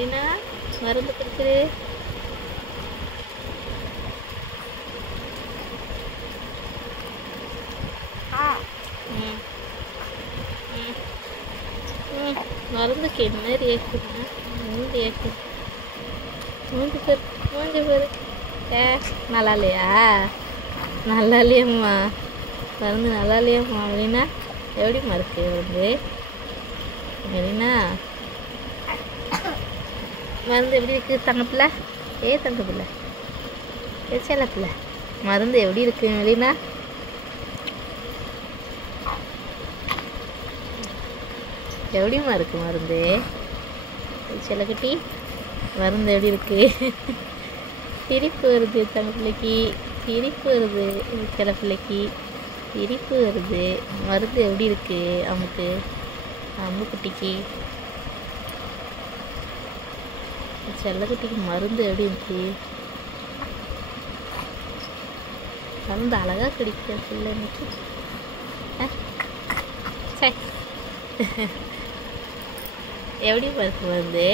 மெரினா மருந்து கொடுத்துரு. மருந்துக்கு என்ன ரியாக்ஷன்? ரியாக்ஷன் மூஞ்சி பேர் மூஞ்சி பேர் நல்லா இல்லையா? நல்லா இல்லையம்மா மருந்து, நல்லா இல்லையம்மா மெரினா. எப்படிம்மா இருக்கு மருந்து மெரினா? மருந்து எப்படி இருக்கு தங்கப்பில்லை? தங்கப்பில்லை செல்லப்பில்லை, மருந்து எப்படி இருக்கு மெரினா? எப்படிம்மா இருக்கு மருந்து செல்லக்குட்டி? மருந்து எப்படி இருக்கு? சிரிப்பு வருது தங்கப்பிள்ளைக்கு, சிரிப்பு வருது செல்லப்பிள்ளைக்கு, சிரிப்பு வருது. மருந்து எப்படி இருக்கு அம்முக்கு, அம்முக்குட்டிக்கு, செல்லக்குட்டிக்கு மருந்து எப்படி இருக்கு? மருந்து அழகா குடிக்கிற பிள்ளை இன்னைக்கு. சரி எப்படி இருக்கு மருந்து?